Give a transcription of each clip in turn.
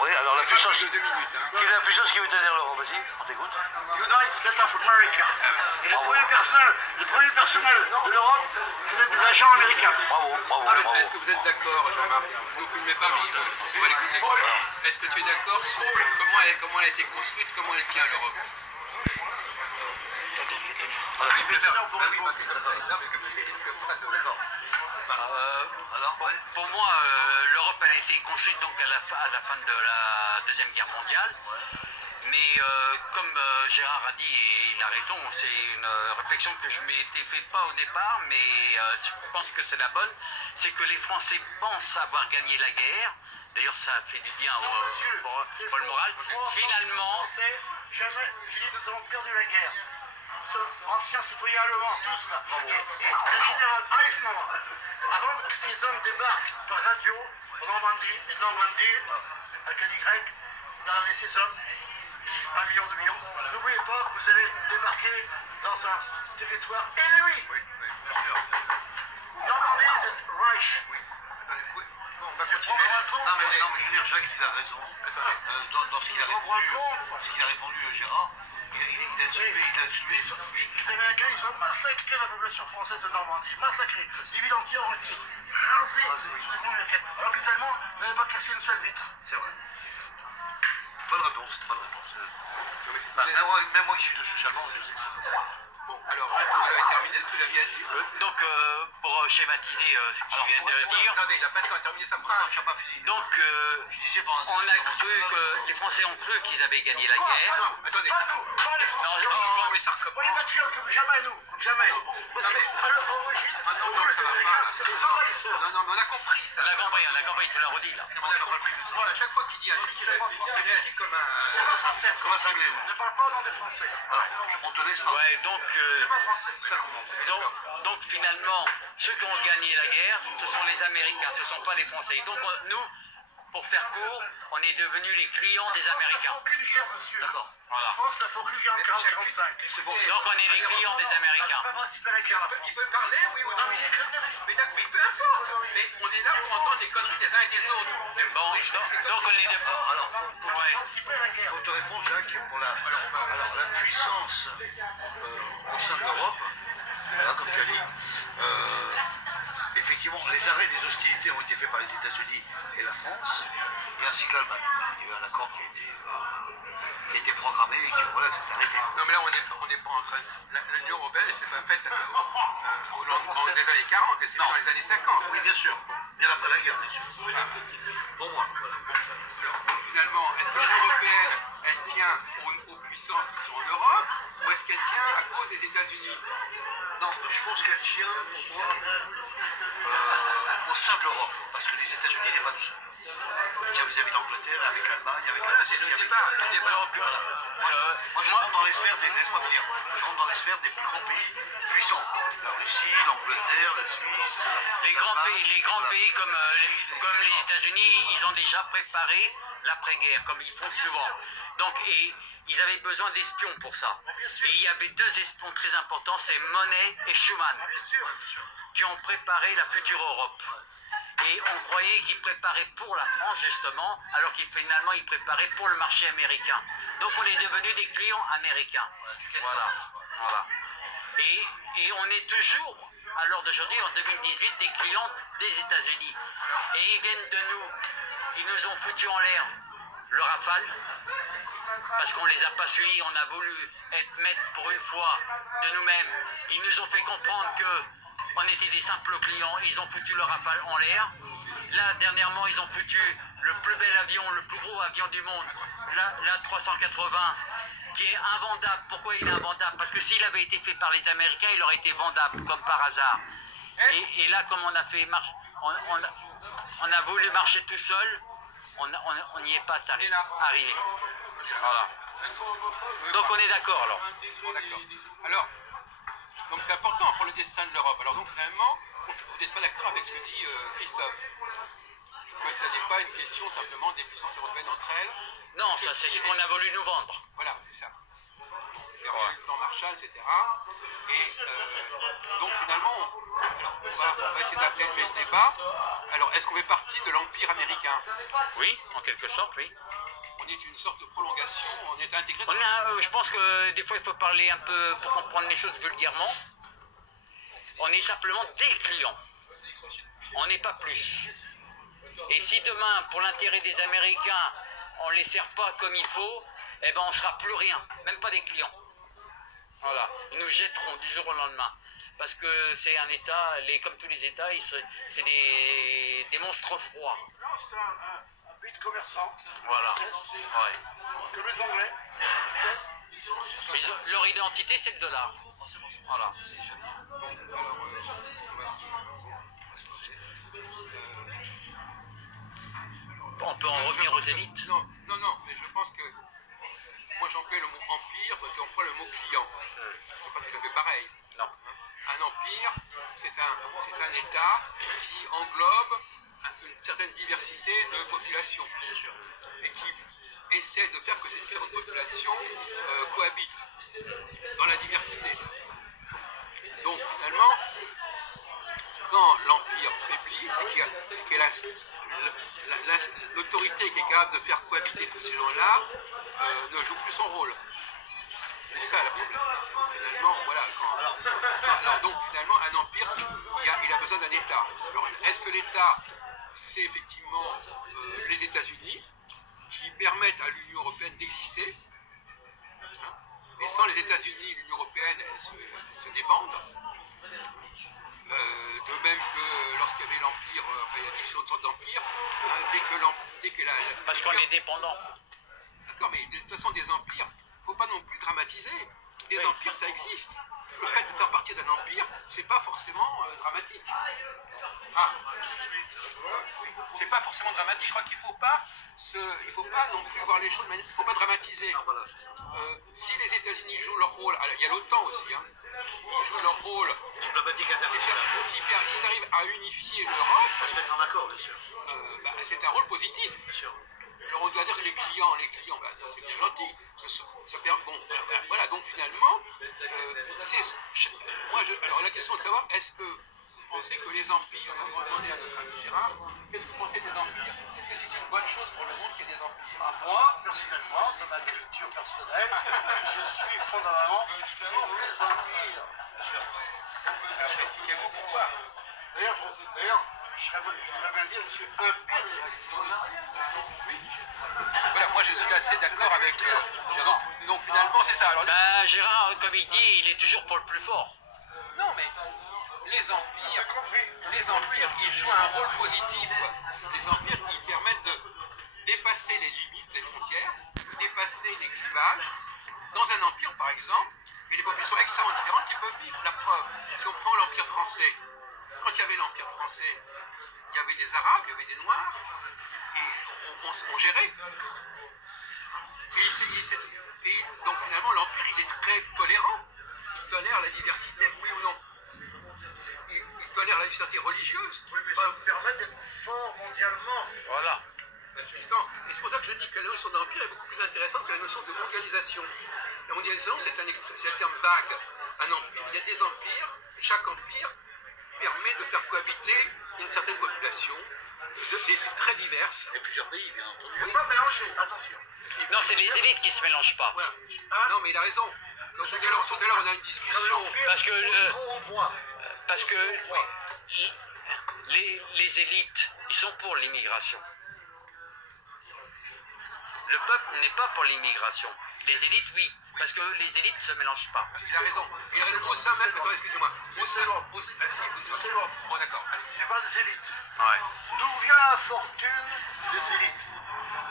Oui, alors la puissance. Plus de 2 minutes. Hein. Quelle est la puissance qui veut tenir l'euro? Vas-y, on t'écoute. United States of America. Et le premier personnel de l'Europe, c'était des agents américains. Bravo, bravo, Ah, bravo. est-ce que vous êtes d'accord, Jean-Marc? Vous ne filmez pas, mais on va l'écouter. Est-ce que tu es d'accord sur comment elle a été construite, comment elle tient l'Europe? Pour moi, l'Europe elle a été construite donc à la fin de la Deuxième Guerre mondiale. Mais comme Gérard a dit, et il a raison, c'est une réflexion que je m'étais fait pas au départ, mais je pense que c'est la bonne, c'est que les Français pensent avoir gagné la guerre. D'ailleurs, ça fait du bien pour le moral. Finalement, jamais, j'ai dit, nous avons perdu la guerre. Nous sommes anciens citoyens allemands, tous là. Et le général Eisenhower, avant que ces hommes débarquent par radio en Normandie, avec un Y, il a laissé ces hommes, 1 million, 2 millions. N'oubliez pas que vous allez débarquer dans un territoire ennemi. Oui, bien sûr. Normandie, c'est Reich. Bon, on va continuer. Non, mais je veux dire, Jacques, il a raison. Dans ce qu'il a répondu, Gérard, il a suivi. Les Américains, ils ont massacré la population française de Normandie. Massacré. Les villes entières ont été rasées sous les bombes américaines. Alors que les Allemands n'avaient pas cassé une seule vitre. C'est vrai. Bonne réponse, bonne réponse. Même moi, issu de socialement, je sais que c'est comme ça. Bon, alors, vous avez terminé ce que vous aviez à dire? donc pour schématiser ce qu'il vient de dire, Attendez, il n'a pas le temps de terminer sa phrase. Tu n'as pas fini. donc Je disais pendant. on a cru que les Français ont cru qu'ils avaient gagné la guerre. Non, attendez. Pas nous, pas les Français. Non, mais ça On est recommence. patriotes comme jamais, nous. Comme jamais. Parce que, à l'origine, Ah non, nous, les ça va Américains, pas. c'est des envahisseurs. Non, mais on a compris ça. On a compris, tu l'as redit là. Voilà, chaque fois qu'il dit un truc, il réagit comme Il n'est un... pas français. Comment ça glisse? Ne parle pas au nom des Français. On te laisse pas. Ouais, Il n'est pas français. donc finalement, ceux qui ont gagné la guerre, ce sont les Américains, ce ne sont pas les Français. Donc nous, pour faire court, on est devenus les clients des La Américains. France n'a fait aucune guerre, monsieur. D'accord. Voilà. La France n'a fait aucune guerre en 40-45. C'est pour ça. Donc on est les clients des Américains. Elle n'a pas participé à la guerre, la France. Il peut parler, oui ou non? Non, mais il est que Mais d'accord, mais peu importe. Mais on est là pour entendre les conneries des uns et des autres. Bon, donc on est des... Alors, Elle n'a pas participé à la guerre. pour te répondre, Jacques, pour la puissance au sein de l'Europe, voilà, comme tu as dit, effectivement, les arrêts des hostilités ont été faits par les États-Unis et la France, et ainsi que l'Allemagne. Il y a eu un accord qui a été programmé et qui, voilà, ça s'est arrêté. Non, mais là, on n'est pas en train... L'Union européenne, elle s'est pas faite au lendemain des années 40, elle s'est faite dans les années 50. Oui, bien sûr. Bien après la guerre, bien sûr. Pour moi, voilà. Alors, finalement, est-ce que l'Union européenne, elle tient aux puissances qui sont en Europe, ou est-ce qu'elle tient à cause des États-Unis? Non, je pense qu'elle tient, pour moi, au sein de l'Europe, parce que les États-Unis n'est pas tout seul. Elle tient vis-à-vis de l'Angleterre, avec l'Allemagne, avec la Voilà, Russie, c'est le avec... débat. Voilà. Moi, je rentre dans les sphères des... Laisse-moi finir. Je rentre dans les sphères des plus grands pays puissants. La Russie, l'Angleterre, la Suisse... Les grands pays comme les États-Unis, ils ont déjà préparé l'après-guerre, comme ils font souvent. Donc, et ils avaient besoin d'espions pour ça. Et il y avait deux espions très importants, c'est Monet et Schuman, qui ont préparé la future Europe. Et on croyait qu'ils préparaient pour la France, justement, alors qu'ils finalement ils préparaient pour le marché américain. Donc on est devenus des clients américains. Voilà. Et on est toujours, à l'heure d'aujourd'hui, en 2018, des clients des États-Unis. Et ils viennent de nous. Ils nous ont foutu en l'air le Rafale, parce qu'on ne les a pas suivis, on a voulu être maîtres pour une fois de nous-mêmes. Ils nous ont fait comprendre que on était des simples clients, ils ont foutu le Rafale en l'air. Là, dernièrement, ils ont foutu le plus bel avion, le plus gros avion du monde, la 380, qui est invendable. Pourquoi il est invendable? Parce que s'il avait été fait par les Américains, il aurait été vendable, comme par hasard. Et là, comme on a fait on a voulu marcher tout seul, on n'y est pas arrivé. Voilà. Donc on est d'accord alors. Bon, d'accord. Alors, donc c'est important pour le destin de l'Europe. Alors donc finalement, vous n'êtes pas d'accord avec ce que dit Christophe, que ce n'est pas une question simplement des puissances européennes entre elles. Non, ça c'est ce qu'on a voulu nous vendre. Voilà, c'est ça. Et faire le plan Marshall, etc. Et donc finalement, on va essayer d'appeler le débat. Alors, est-ce qu'on fait partie de l'Empire américain? Oui, en quelque sorte, oui. On est une sorte de prolongation, on est intégré dans... Je pense que des fois il faut parler un peu pour comprendre les choses vulgairement. On est simplement des clients. On n'est pas plus. Et si demain, pour l'intérêt des Américains, on ne les sert pas comme il faut, eh ben on ne sera plus rien, même pas des clients. Voilà, ils nous jetteront du jour au lendemain. Parce que c'est un État, comme tous les États, c'est des monstres froids. C'est un pays de commerçants. Voilà. Ouais. Que les Anglais. Leur identité, c'est le dollar. Voilà. On peut en revenir aux élites. Non, mais je pense que moi j'emploie le mot empire, toi tu emploies le mot client. C'est pas tout à fait pareil. Non. Un empire, c'est un État qui englobe une certaine diversité de populations et qui essaie de faire que ces différentes populations cohabitent dans la diversité. Donc finalement, quand l'empire faiblit, c'est qu'il y a l'autorité qui est capable de faire cohabiter tous ces gens-là ne joue plus son rôle. C'est ça le problème. Finalement, voilà. Alors, donc finalement, un empire, il a besoin d'un État. Alors, est-ce que l'État, c'est effectivement les États-Unis qui permettent à l'Union européenne d'exister, hein, et sans les États-Unis, l'Union européenne elle se débande. De même que lorsqu'il y avait l'Empire, il y a différentes sortes d'empires, hein, dès que Parce qu'on est dépendant. D'accord, mais de toute façon, des empires, il ne faut pas non plus dramatiser. Des empires, ça existe. Le fait de faire partie d'un empire, c'est pas forcément dramatique. Ah, c'est pas forcément dramatique. Je crois qu'il faut pas non plus voir les choses de manière. Il ne faut pas dramatiser. Si les États-Unis jouent leur rôle, alors, il y a l'OTAN aussi, hein, ils jouent leur rôle Diplomatique internationale. S'ils arrivent à unifier l'Europe, On se mettre en accord, bien sûr. c'est un rôle positif. Bien sûr. Alors on doit dire que les clients, c'est bien gentil. Voilà, donc finalement, alors la question est de savoir, est-ce que vous pensez que les empires, on va demander à notre ami Gérard, qu'est-ce que vous pensez des empires? Est-ce que c'est une bonne chose pour le monde qu'il y ait des empires? Moi, personnellement, de ma culture personnelle, je suis fondamentalement pour les empires. Expliquez-vous pourquoi. D'ailleurs, je vais dire, je suis impérialiste. Voilà, moi je suis assez d'accord avec... donc finalement c'est ça. Alors, Gérard, comme il dit, il est toujours pour le plus fort. non mais les empires qui jouent un rôle positif, ces empires qui permettent de dépasser les limites, les frontières, de dépasser les clivages. Dans un empire par exemple, il y a des populations extrêmement différentes qui peuvent vivre. La preuve, si on prend l'Empire français, quand il y avait l'Empire français, il y avait des Arabes, il y avait des Noirs, et on gérait. Et donc finalement l'Empire il est très tolérant, il tolère la diversité, oui ou non? Il tolère la diversité religieuse. Oui, mais ça me permet d'être fort mondialement. Voilà. Et c'est pour ça que je dis que la notion d'empire est beaucoup plus intéressante que la notion de mondialisation. La mondialisation, c'est un terme vague. Un empire. Il y a des empires, et chaque empire permet de faire cohabiter une certaine population, des très diverses. Et plusieurs pays, bien entendu. Il ne faut pas mélanger, attention. Non, c'est les élites qui se mélangent pas. Voilà. Non, mais il a raison. Tout à l'heure, on a une discussion. Parce que les élites, ils sont pour l'immigration. Le peuple n'est pas pour l'immigration. Les élites, oui. Parce que les élites ne se mélangent pas. Il a raison. Il a raison. Au sein même, attends, excusez-moi. Bon, d'accord. Je parle des élites. Ouais. D'où vient la fortune des élites?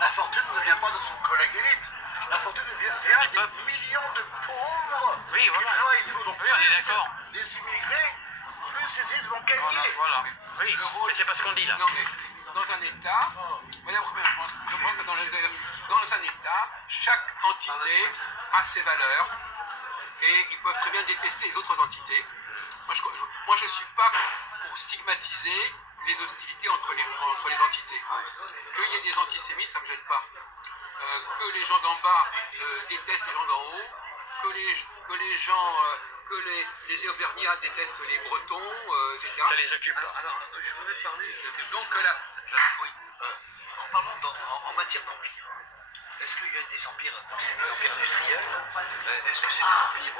La fortune ne vient pas de son collègue élite. La fortune vient des millions de pauvres Oui, voilà. qui travaillent pour. Donc, Oui, on est d'accord. Les immigrés, plus ces élites vont gagner. Voilà. Oui, mais c'est pas ce qu'on dit là. Non, mais dans un État, voilà, je pense que dans un État, chaque entité a ses valeurs et ils peuvent très bien détester les autres entités. Moi, je ne suis pas pour stigmatiser les hostilités entre les entités. Qu'il y ait des antisémites, ça ne me gêne pas. Que les gens d'en bas détestent les gens d'en haut, les Auvergnats détestent les Bretons, etc. Ça les occupe. Alors, je voudrais te parler de Donc oui. en parlant en matière d'empire. Est-ce qu'il y a des empires, donc c'est des empires industriels, est-ce que c'est des empires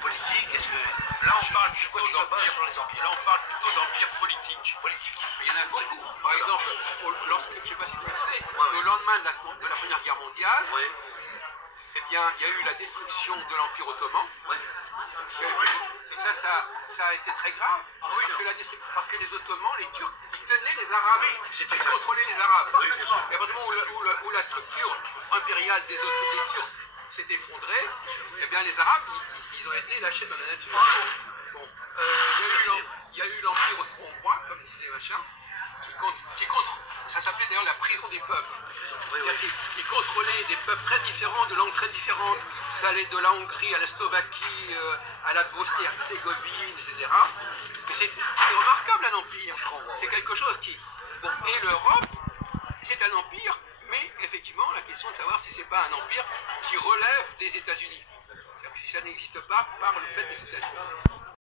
politiques, est-ce que... Là on parle plutôt sur les empires. Là on parle plutôt d'empire politique. Politique. Il y en a beaucoup. Par exemple, lorsque, je ne sais pas si tu le sais, au lendemain de la Première Guerre mondiale, Oui. eh bien, il y a eu la destruction de l'Empire ottoman. Oui. Et ça a été très grave, parce que les Ottomans, les Turcs, ils tenaient les Arabes, ils contrôlaient les Arabes. Et à partir du moment où la structure impériale des Turcs s'est effondrée, eh bien les Arabes, ils ont été lâchés dans la nature. Bon, il y a eu l'Empire austro-hongrois, comme disait Machin, qui contre, ça s'appelait d'ailleurs la prison des peuples. C'est-à-dire qui contrôlait des peuples très différents, de langues très différentes. Ça allait de la Hongrie à la Slovaquie, à la Bosnie-Herzégovine, etc. Mais c'est remarquable un empire. C'est quelque chose qui... Bon, et l'Europe, c'est un empire, mais effectivement, la question de savoir si c'est pas un empire qui relève des États-Unis. Si ça n'existe pas par le fait des États-Unis.